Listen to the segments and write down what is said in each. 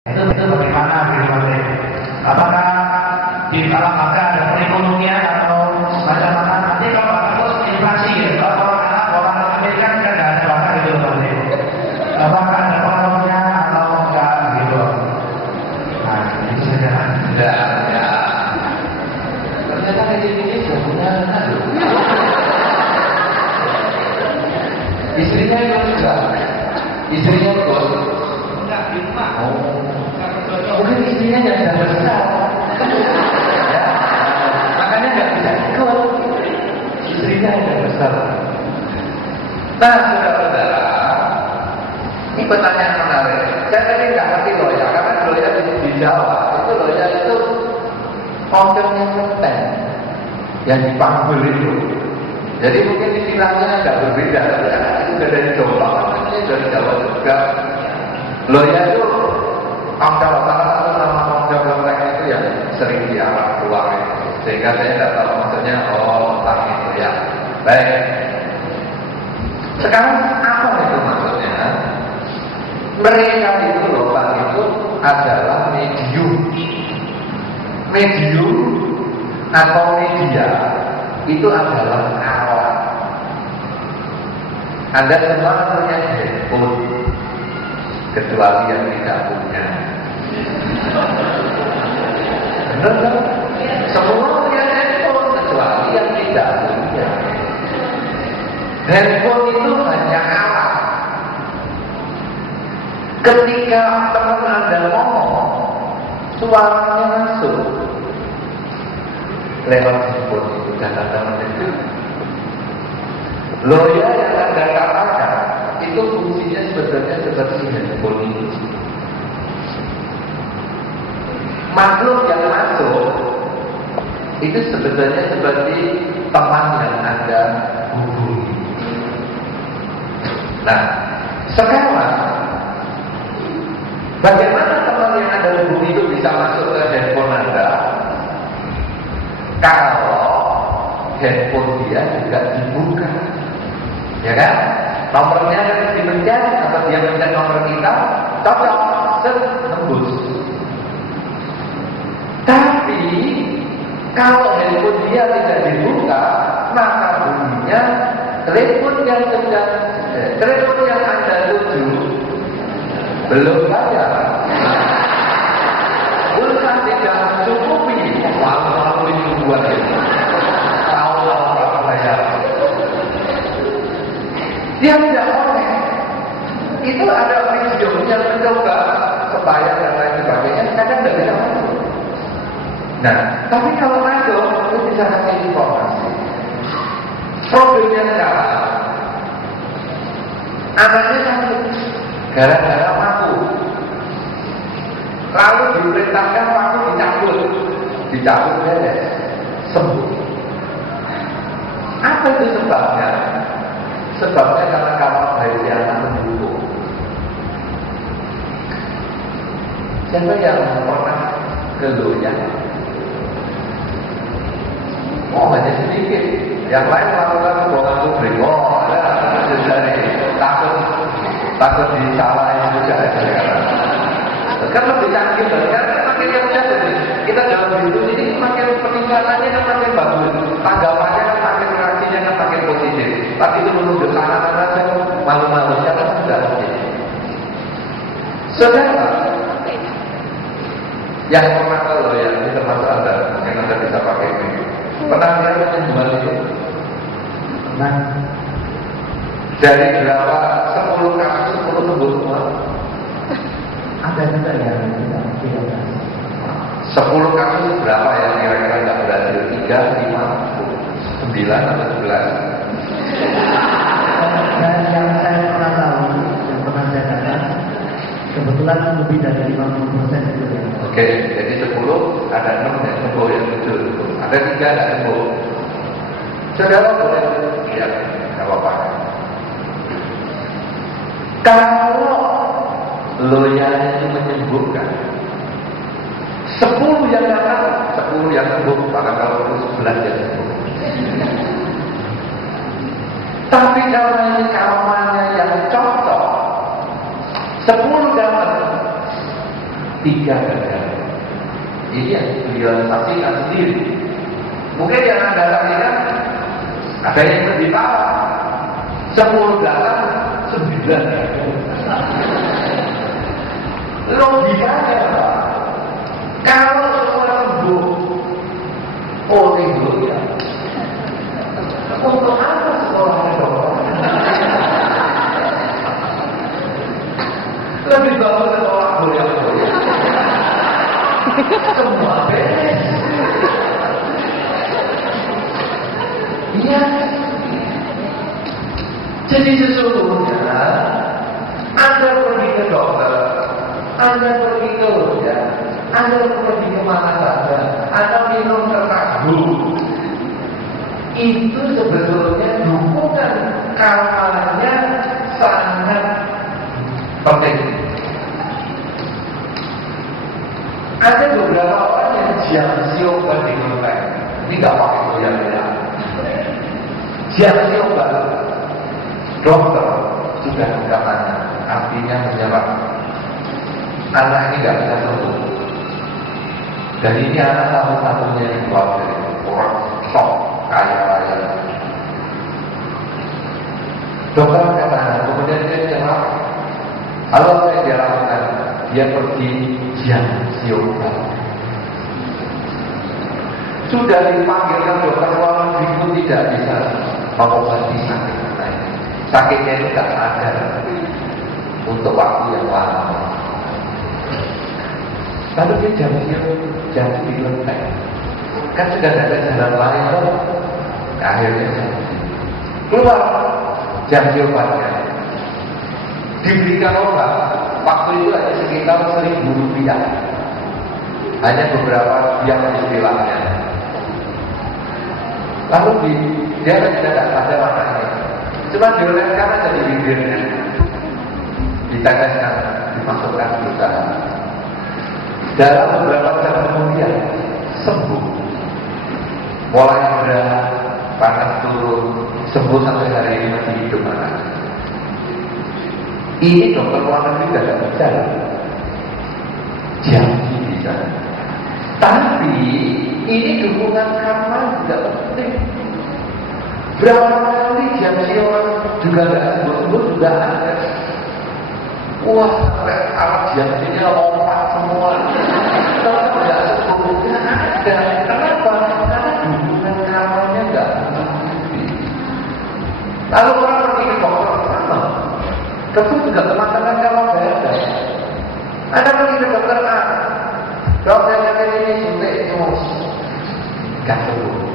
Itu bagaimana Bagaimana? Apakah di dalam harga ada perekonomian atau semacam apa? Nanti kalau terus inflasi ya, kalau orang Amerika kan nggak ada apa gitu berarti. Apakah ada pengaruhnya atau enggak gitu? Nah, itu saja. Tidak, ya. Ternyata ini sudah punya anak loh. Istrinya ikut juga. Istrinya ikut. Enggak di rumah. Oh. Mungkin istrinya yang sudah besar. Ya. Makanya nggak bisa ikut. Istrinya yang sudah besar. Nah, saudara-saudara, ini pertanyaan menarik. Saya tadi nggak ngerti loya, karena loya di Jawa itu loya itu kontennya konten yang dipanggil itu. Jadi mungkin istilahnya agak berbeda. Itu dari Jombang, namanya dari Jawa juga. Loya itu salah satu nama konten itu yang sering diarah keluar itu. Sehingga saya tidak tahu maksudnya tentang itu ya. Baik. Sekarang apa itu maksudnya? Mereka itu loba itu adalah medium atau media itu adalah alat. Anda semua punya handphone kecuali yang tidak punya. Benar? Semua punya handphone kecuali yang tidak punya. Handphone itu hanya alat. Ketika teman Anda ngomong, suaranya masuk lewat handphone itu dan Anda mendengar. Loya yang Anda katakan itu fungsinya sebetulnya seperti handphone ini. Makhluk yang masuk itu sebetulnya seperti teman yang Anda hubungi. Nah, sekarang bagaimana teman yang Anda hubungi itu bisa masuk ke handphone Anda? Kalau handphone dia juga dibuka, ya kan? Nomornya dipencet atau dia mencet nomor kita, cocok, tembus. Tapi kalau handphone dia tidak dibuka, maka bunyinya telepon yang Anda tuju belum bayar. Pulsa tidak mencukupi. Lalu itu buat itu. Tahu berapa bayar? Dia tidak boleh. Itu ada video yang mencoba kebayang dan lain sebagainya. Kadang tidak bisa masuk. Nah, tapi kalau masuk, itu bisa kasih informasi. Problemnya sekarang, anaknya sakit gara-gara paku. Lalu diperintahkan paku dicabut beres, sembuh. Apa itu sebabnya? Sebabnya karena kapal bayi anak mendukung. Siapa yang pernah ke Loya? Oh, hanya sedikit. Yang lain melakukan hubungan publik. Oh, ada dari takut disalahin juga. Kan lebih canggih, karena makin yang muda kita dalam hidup ini makin peningkatannya kan makin bagus, tanggapannya kan makin reaksinya kan makin positif. Tapi itu menunjuk anak-anak saya malu-malunya kan sudah positif. Saudara, yang pernah kalau ya ini termasuk Anda, mungkin Anda bisa pakai ini. Pernah lihat menjual itu? Pernah. Dari berapa 10 kasus 10 sembuh semua? Ada juga yang tidak 10 kasus berapa yang kira-kira nggak berhasil? 3, 5, 9 atau 11? Dan yang saya pernah tahu, yang pernah saya dapat, kebetulan lebih dari 50% itu ya. Oke, jadi 10 ada 6 yang sembuh yang muncul. Ada 3 yang sembuh. Saudara boleh lihat, nggak apa-apa. Kalau Loya itu menyembuhkan 10 yang datang, 10 yang sembuh, maka kalau 11 yang sembuh. Tapi kalau ini karmanya yang cocok, 10 datang, 3 gagal. Ini yang beliau saksikan sendiri. Mungkin yang Anda saksikan ada yang lebih parah. 10 gagal, 9 gagal. Logikanya apa? Kalau semua sembuh, oh itu ya. Untuk apa sekolah dokter? Lebih bagus sekolah goyang-goyang. Semua beres. Iya. Jadi sesungguhnya Anda pergi ke dokter, Anda pergi ke hoja, Anda pergi kemana saja, Anda minum terkagum. Itu sebetulnya dukungan kamarnya sangat penting. Ada beberapa orang yang jiangsi obat di kelenteng. Ini nggak pakai goyang-goyang. Jiangsi obat, dokter sudah katanya, artinya menyerah. Anak ini nggak bisa sembuh. Dan ini anak satu-satunya yang keluar dari orang sok kaya-kaya. Dokter kata, kemudian dia menyerah. Kalau saya jalankan, dia pergi jiangsi obat. Sudah dipanggilkan dokter luar negeri pun tidak bisa mengobati sakit lain. Sakitnya itu tidak ada untuk waktu yang lama. Lalu dia janji di kelenteng. Kan sudah ada jalan lain loh. Akhirnya janji. Keluar janji obatnya. Diberikan obat. Waktu itu ada sekitar 1.000 rupiah. Hanya beberapa yang istilahnya. Lalu dia tidak ada maknanya. Cuma dioleskan aja di bibirnya, diteteskan, dimasukkan ke usaha. Dalam beberapa jam kemudian sembuh. Mulai ada panas turun, sembuh sampai hari ini masih hidup anak. Ini dokter luar negeri tidak bisa. Janji bisa. Tapi ini dukungan karma juga penting. Berapa kali janji orang juga tidak sembuh juga ada. Wah, sampai alat janjinya lompat semua. Kalau tidak sembuh tidak ada. Kenapa? Karena dukungan karmanya tidak penting. Lalu orang pergi ke dokter sama. Dokter juga teman-teman kalau ada. Anda pergi ke dokter A. Dokter ini suntik terus. Gak sembuh.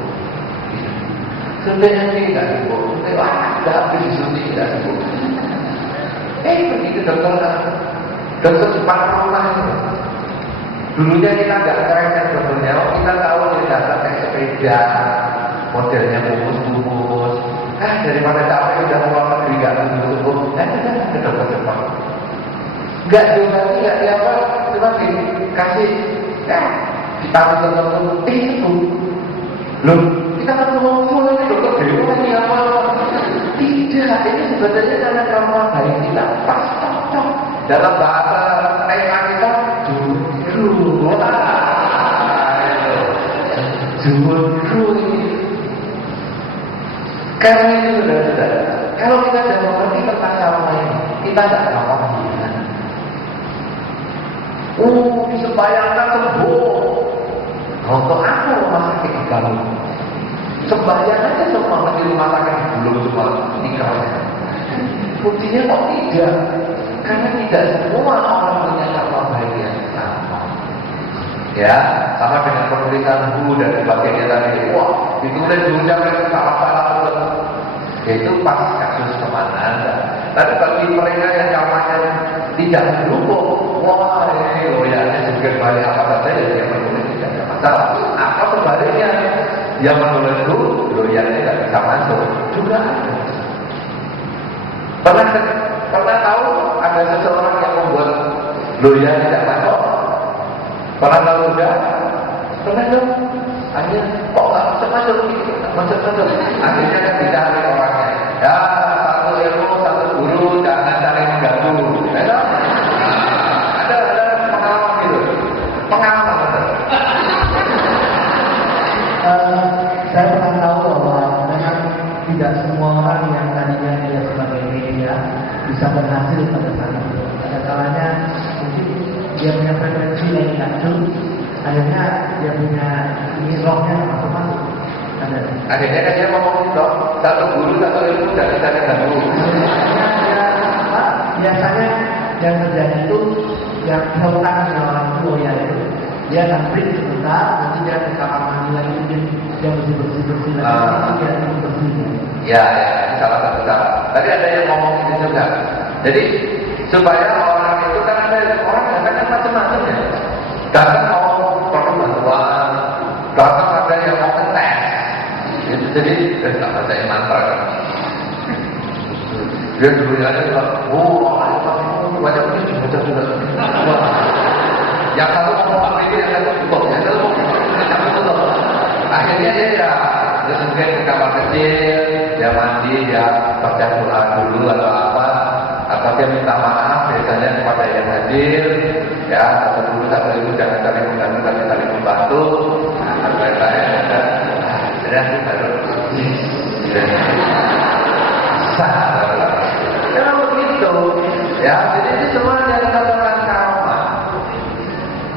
Suntiknya ini gak sembuh. Suntik gak habis disuntik gak sembuh. Pergi ke dokter A. Dokter cepat rumah itu. Dulunya kita gak keren kan dokternya. Kita tahu kita pakai sepeda. Modelnya bungkus-bungkus. Daripada capek udah keluar negeri gak sembuh. Kita ke dokter cepat. Gak diobati, gak diapa. Cuma dikasih ditaruh tertentu, itu loh, kita kan ngomong ini dokter dewa ini apa? Tidak, ini sebenarnya karena kamu baik kita pas cocok dalam bahasa TK kita juru ini. Karena itu sudah kalau kita sudah mengerti tentang sama ini, kita tidak gampang menghina. Disembayangkan sembuh. Untuk apa rumah sakit kamu? Sembayang aja semua di rumah sakit belum semua nikahnya. Buktinya kok tidak? Karena tidak semua orang punya karma baik yang sama. Ya, sama dengan penulisan buku dan sebagainya tadi. Wah, ditulis diucap salah-salah. Itu pas kasus kemana? Tapi bagi mereka yang karmanya tidak mendukung, wah ini loyalnya juga banyak apa saja yang menulis tidak ada masalah. Atau sebaliknya, yang menulis itu loyalnya tidak bisa masuk juga ada. Pernah tahu ada seseorang yang membuat loyal tidak masuk? Pernah tahu juga? Pernah tahu? Hanya kok nggak masuk? Akhirnya kan dicari orangnya. Ya, satu ilmu, satu guru, jangan saling mengganggu. Ada pengalaman gitu. Pengalaman. Saya pernah tahu bahwa memang tidak semua orang yang tadinya dia sebagai media bisa berhasil pada saat itu. Ada kalanya mungkin dia punya frekuensi yang kacau, akhirnya dia punya ini rohnya masuk-masuk. Akhirnya kan dia ngomong itu, satu guru satu ilmu tidak bisa diganggu. Biasanya yang terjadi itu yang sautannya orang tua ya itu dia akan break sebentar, nanti dia ke kamar mandi lagi, dia bersih lagi, dia bersih. Ya, ini salah satu cara. Tadi ada yang ngomong ini juga. Jadi supaya orang itu kan ada orang biasanya macam-macam ya. Kadang mau perlu bantuan, kadang ada yang mau ngetes. Itu jadi nggak percaya mantra kan. Dia dulu aja bilang, banyak ini juga. Yang satu ngomong Pak Medi, yang satu cukup, yang satu tutup. Akhirnya dia ya, terus mungkin ke kamar kecil, dia mandi, dia baca doa dulu atau apa, atau dia minta maaf biasanya kepada yang hadir, ya satu dulu satu itu jangan saling mengganggu, tapi saling membantu. Nah, lain-lain ada. Jadi nanti baru sah. Ya begitu. Ya, jadi ini semua dari tataran karma.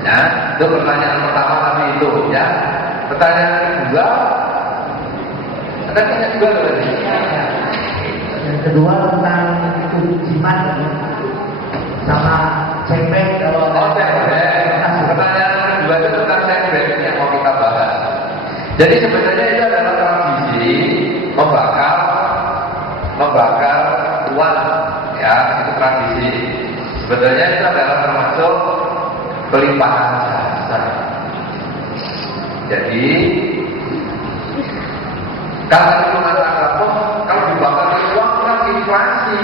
Ya, itu pertanyaan pertama tadi itu, ya. Pertanyaan kedua, ada tanya juga tadi. Yang kedua tentang itu jimat sama cekbek kalau cekbek. Pertanyaan kedua itu tentang cekbek yang mau kita bahas. Jadi sebenarnya itu adalah tradisi membakar uang, ya itu tradisi. Sebenarnya itu adalah termasuk pelimpahan jasa. Jadi kalau itu mengatakan kalau dibakar uang kan inflasi,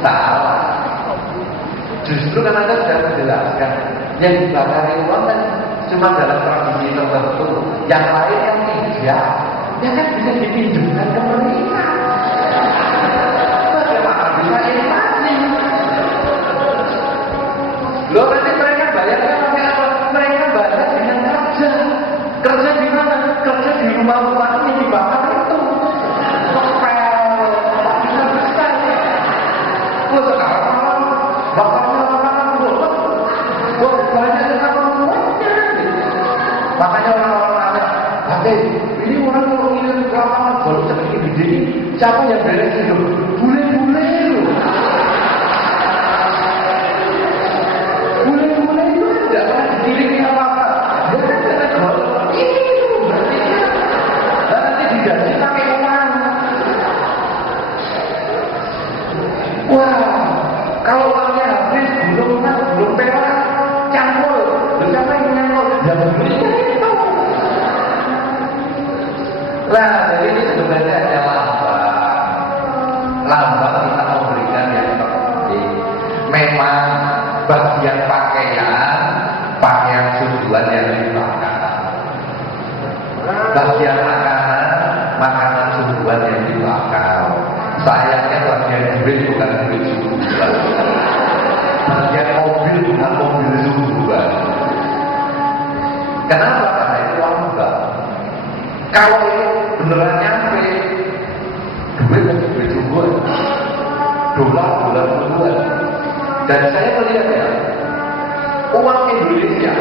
salah. Justru kan Anda sudah menjelaskan yang dibakar uang kan cuma dalam tradisi tertentu, yang lain yang tidak, ya kan bisa dipinjamkan ke pemerintah. Bagaimana bisa inflasi? Loh nanti mereka bayarnya pakai apa? Mereka bayar dengan kerja. Kerja di mana? Kerja di rumah-rumah yang dibakar itu. Bisa besar. Sekarang bakarnya orang banyak sekali uangnya. Makanya orang-orang nanya, ini orang kalau ngirim ke lapangan baru segini gede, siapa yang beres itu? Bule-bule loh. Bule-bule itu tidak pernah dikirimi apa-apa. Dia kan tidak golong itu berarti dia nanti digaji pakai uang. Wah, kalau uangnya habis belum perak campur, siapa yang nyangkut? Ya belinya itu. Nah, jadi ini sebenarnya hanya lambang kita memberikan yang terpenting. Memang bagian pakaian sujuan yang dibakar. Bagian makanan sujuan yang dibakar. Sayangnya bagian duit bukan duit sujuan. Bagian mobil bukan mobil sujuan. Kenapa? Karena itu lambang. Kalau itu beneran nyampe, duit lagi duit sujuan, dolar sujuan. Dan saya melihat ya, uang Indonesia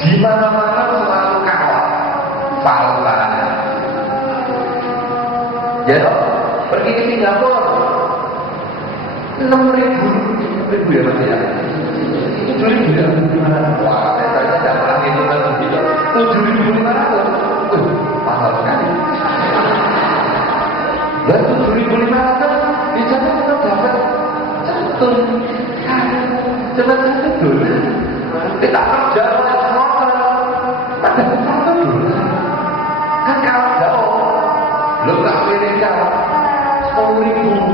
di mana-mana selalu kalah valutanya. Ya, pergi ke Singapura, 6.000 ya Mas ya. 7.000 ya. Wah, saya tidak pernah hitungkan begitu. 7.500. Mahal sekali. Dan 7.500 di sana kita dapat cetul. Cuma $1. Kita kerja motor pada $1. Kan kalau jauh, lo nggak pilih jauh 10.000.